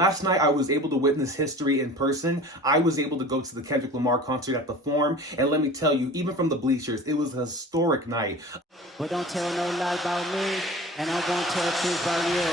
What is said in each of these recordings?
Last night, I was able to witness history in person. I was able to go to the Kendrick Lamar concert at the Fourm. And let me tell you, even from the bleachers, it was a historic night. But don't tell no lie about me, and I won't tell truth about you.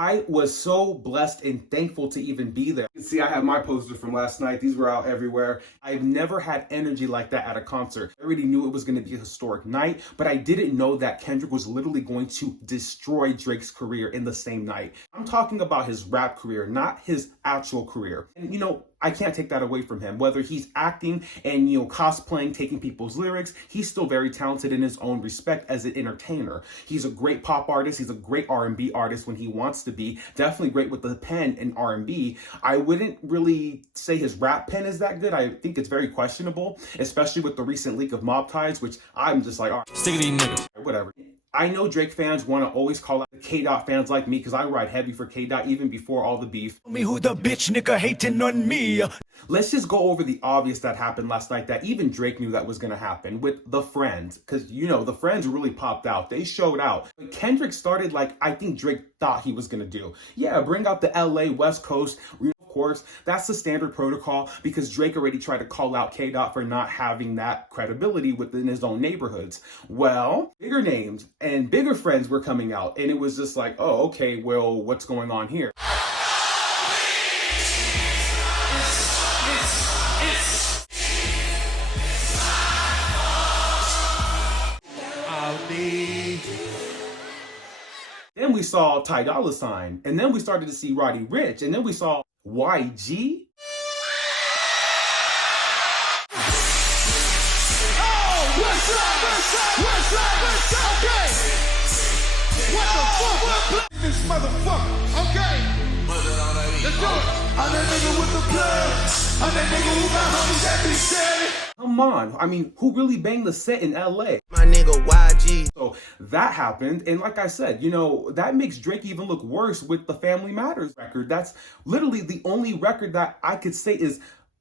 I was so blessed and thankful to even be there. You can see I have my posters from last night. These were out everywhere. I've never had energy like that at a concert. I already knew it was going to be a historic night, but I didn't know that Kendrick was literally going to destroy Drake's career in the same night. I'm talking about his rap career, not his actual career. And I can't take that away from him. Whether he's acting and, cosplaying, taking people's lyrics, he's still very talented in his own respect as an entertainer. He's a great pop artist. He's a great R&B artist when he wants to be. Definitely great with the pen in R&B. I wouldn't really say his rap pen is that good. I think it's very questionable, especially with the recent leak of Mob Ties, which I'm just like, all right, stick it in niggas. Whatever. I know Drake fans want to always call out the K-Dot fans like me because I ride heavy for K-Dot even before all the beef. Me who the bitch nigga hating on me. Let's just go over the obvious that happened last night that even Drake knew that was going to happen with the Friends. Because, the Friends really popped out. They showed out. But Kendrick started like I think Drake thought he was going to do. Yeah, bring out the LA West Coast. Of course, that's the standard protocol because Drake already tried to call out K-Dot for not having that credibility within his own neighborhoods. Well, bigger names and bigger friends were coming out. And it was just like, oh, okay, well, what's going on here? Then we saw Ty Dolla $ign, and then we started to see Roddy Ricch, and then we saw YG. Oh, what's up? Okay. What the fuck? This motherfucker. Okay. Let's do it. I'm that nigga with the blood. I'm that nigga who got homies that be steady. Come on. Who really banged the set in LA? My nigga YG. So that happened. And like I said, that makes Drake even look worse with the Family Matters record. That's literally the only record that I could say is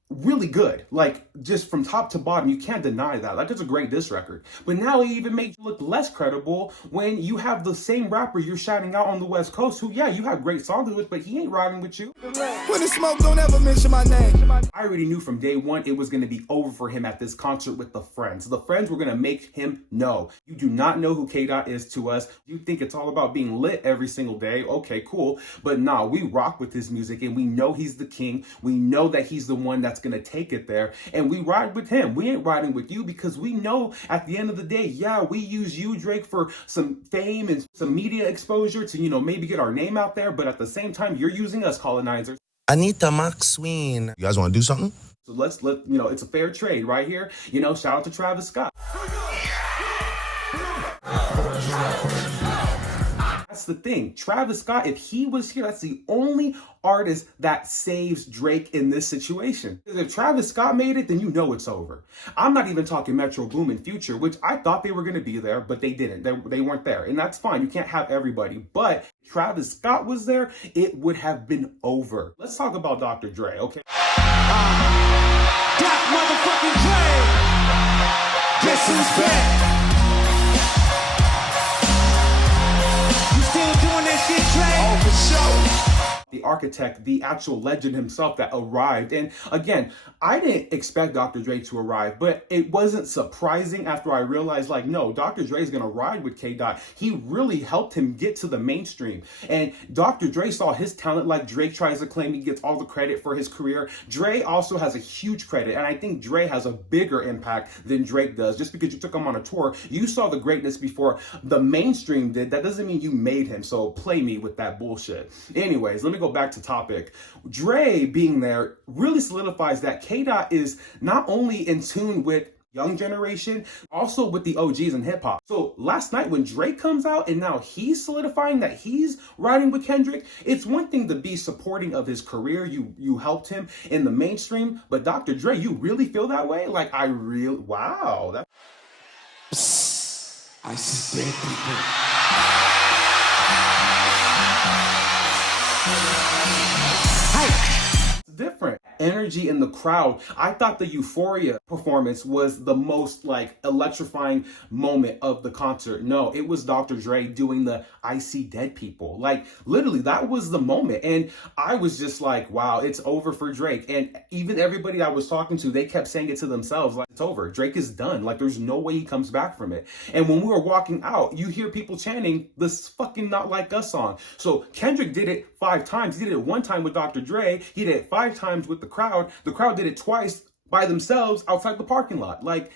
really good. Like, just from top to bottom, you can't deny that. Like, it's a great diss record. But now it even makes you look less credible when you have the same rapper you're shouting out on the West Coast who, yeah, you have great songs with, but he ain't riding with you. When the smoke, don't ever mention my name. I already knew from day one it was going to be over for him at this concert with the Friends. The Friends were going to make him know. You do not know who K-Dot is to us. You think it's all about being lit every single day. Okay, cool. But nah, we rock with his music and we know he's the king. We know that he's the one that's going to take it there, and we ride with him. We ain't riding with you because we know at the end of the day, yeah, we use you, Drake, for some fame and some media exposure to, maybe get our name out there, but at the same time, you're using us, colonizers. Anita Maxween. You guys want to do something? So let's it's a fair trade right here. Shout out to Travis Scott. That's the thing. Travis Scott, if he was here, that's the only artist that saves Drake in this situation. Because if Travis Scott made it, then it's over. I'm not even talking Metro Boomin Future, which I thought they were going to be there, but they didn't. They weren't there. And that's fine. You can't have everybody. But if Travis Scott was there, it would have been over. Let's talk about Dr. Dre, okay? Doc motherfucking Dre! Guess who's back? Oh, for sure. The architect, the actual legend himself that arrived. And again, I didn't expect Dr. Dre to arrive, but it wasn't surprising after I realized, no, Dr. Dre is going to ride with K-Dot. He really helped him get to the mainstream. And Dr. Dre saw his talent like Drake tries to claim he gets all the credit for his career. Dre also has a huge credit. And I think Dre has a bigger impact than Drake does. Just because you took him on a tour, you saw the greatness before the mainstream did. That doesn't mean you made him. So play me with that bullshit. Anyways, let me go back to topic. Dre being there really solidifies that K-Dot is not only in tune with young generation, also with the OGs in hip hop. So last night when Drake comes out and now he's solidifying that he's riding with Kendrick, it's one thing to be supporting of his career. You helped him in the mainstream, but Dr. Dre, you really feel that way? Like, wow. I see dead people. Different energy. energy in the crowd. I thought the Euphoria performance was the most like electrifying moment of the concert. No, it was Dr. Dre doing the I See Dead People. Like literally that was the moment. And I was just like, wow, it's over for Drake. And even everybody I was talking to, they kept saying it to themselves, like, it's over. Drake is done. Like there's no way he comes back from it. And when we were walking out, you hear people chanting this fucking Not Like Us song. So Kendrick did it 5 times. He did it 1 time with Dr. Dre. He did it 5 times with the crowd. The crowd did it twice by themselves outside the parking lot. Like,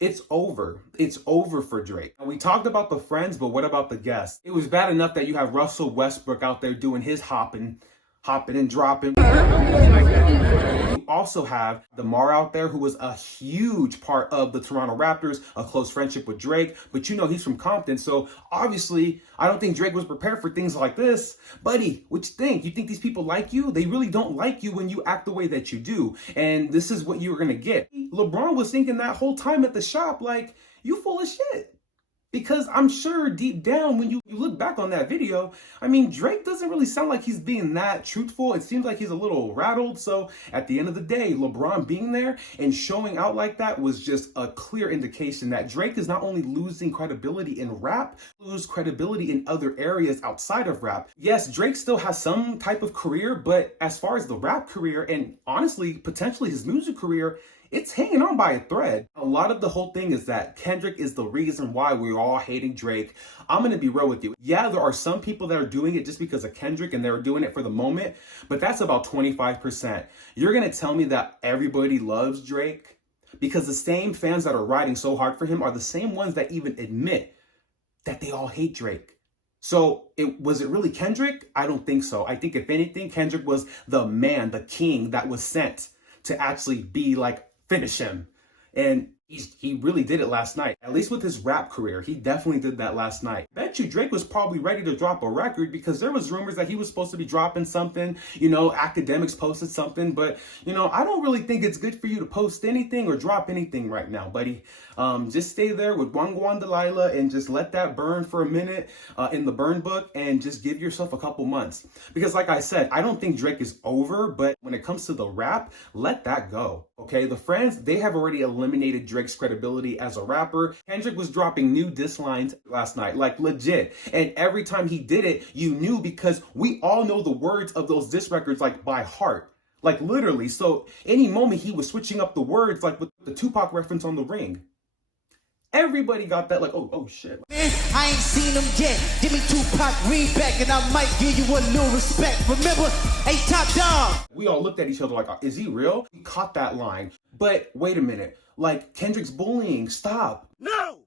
it's over. It's over for Drake. We talked about the friends, but what about the guests? It was bad enough that you have Russell Westbrook out there doing his hopping and dropping. You also have Lamar out there, who was a huge part of the Toronto Raptors, a close friendship with Drake, but you know he's from Compton, so obviously I don't think Drake was prepared for things like this. Buddy, what you think? You think these people like you? They really don't like you when you act the way that you do, and this is what you're gonna get. LeBron was thinking that whole time at the shop, like, you full of shit. Because I'm sure deep down, when you look back on that video, I mean, Drake doesn't really sound like he's being that truthful. It seems like he's a little rattled. So at the end of the day, LeBron being there and showing out like that was just a clear indication that Drake is not only losing credibility in rap, lose credibility in other areas outside of rap. Yes, Drake still has some type of career, but as far as the rap career and honestly, potentially his music career, it's hanging on by a thread. A lot of the whole thing is that Kendrick is the reason why we're all hating Drake. I'm going to be real with you. Yeah, there are some people that are doing it just because of Kendrick and they're doing it for the moment, but that's about 25%. You're going to tell me that everybody loves Drake? Because the same fans that are riding so hard for him are the same ones that even admit that they all hate Drake. So was it really Kendrick? I don't think so. I think if anything, Kendrick was the man, the king that was sent to actually be like, finish him. And he really did it last night. At least with his rap career, he definitely did that last night. Bet you Drake was probably ready to drop a record because there was rumors that he was supposed to be dropping something. You know, academics posted something, but you know, I don't really think it's good for you to post anything or drop anything right now, buddy. Just stay there with Wangwan Delilah and just let that burn for a minute in the burn book and just give yourself a couple months. Because like I said, I don't think Drake is over, but when it comes to the rap, let that go. Okay, the friends, they have already eliminated Drake's credibility as a rapper. Kendrick was dropping new diss lines last night, like legit. And every time he did it, you knew because we all know the words of those diss records like by heart. Like literally. So any moment he was switching up the words, like with the Tupac reference on The Ring. Everybody got that, like, oh shit. I ain't seen them yet. Give me Tupac, read back, and I might give you a little respect. Remember, hey, top dog. We all looked at each other like, is he real? He caught that line. But wait a minute. Like, Kendrick's bullying. Stop. No!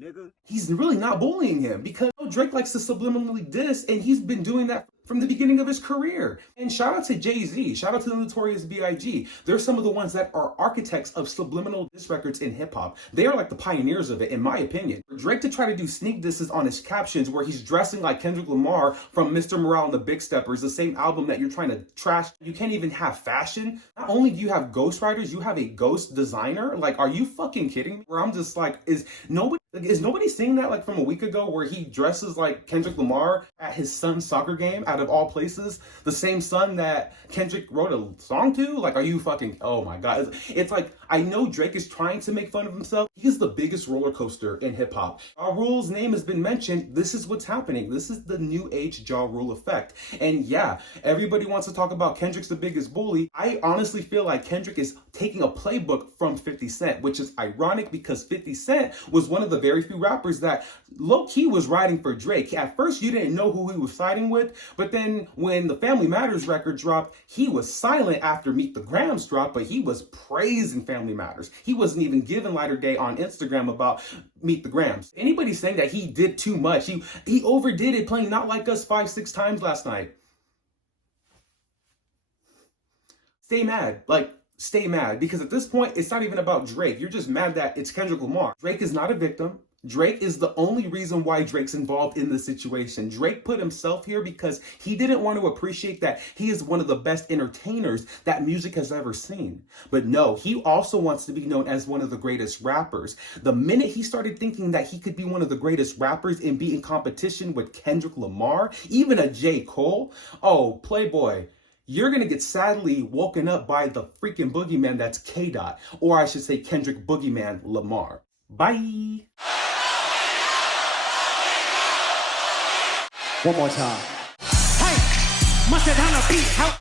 Nigga. He's really not bullying him because Drake likes to subliminally diss, and he's been doing that from the beginning of his career. And shout out to Jay-Z, shout out to the Notorious B.I.G. They're some of the ones that are architects of subliminal diss records in hip-hop. They are like the pioneers of it, in my opinion. For Drake to try to do sneak disses on his captions where he's dressing like Kendrick Lamar from Mr. Morale and the Big Steppers, the same album that you're trying to trash. You can't even have fashion. Not only do you have ghostwriters, you have a ghost designer. Like, are you fucking kidding me? Where I'm just like, is nobody seeing that like from a week ago where he dresses like Kendrick Lamar at his son's soccer game out of all places? The same son that Kendrick wrote a song to? Like, are you fucking, oh my God. It's like, I know Drake is trying to make fun of himself. He is the biggest roller coaster in hip hop. Ja Rule's name has been mentioned. This is what's happening. This is the new age Ja Rule effect. And yeah, everybody wants to talk about Kendrick's the biggest bully. I honestly feel like Kendrick is taking a playbook from 50 Cent, which is ironic because 50 Cent was one of the very few rappers that low-key was riding for Drake. At first, you didn't know who he was siding with, but then when the Family Matters record dropped, he was silent after Meet the Grams dropped, but he was praising Family Matters. He wasn't even giving lighter day on Instagram about Meet the Grams. Anybody saying that he did too much, he overdid it playing Not Like Us 5-6 times last night. Stay mad. Like, stay mad, because at this point, it's not even about Drake. You're just mad that it's Kendrick Lamar. Drake is not a victim. Drake is the only reason why Drake's involved in this situation. Drake put himself here because he didn't want to appreciate that he is one of the best entertainers that music has ever seen. But no, he also wants to be known as one of the greatest rappers. The minute he started thinking that he could be one of the greatest rappers and be in competition with Kendrick Lamar, even a J. Cole, oh, Playboy, you're going to get sadly woken up by the freaking boogeyman that's K-Dot. Or I should say Kendrick Boogeyman Lamar. Bye. One more time. Hey, must have done a beat. How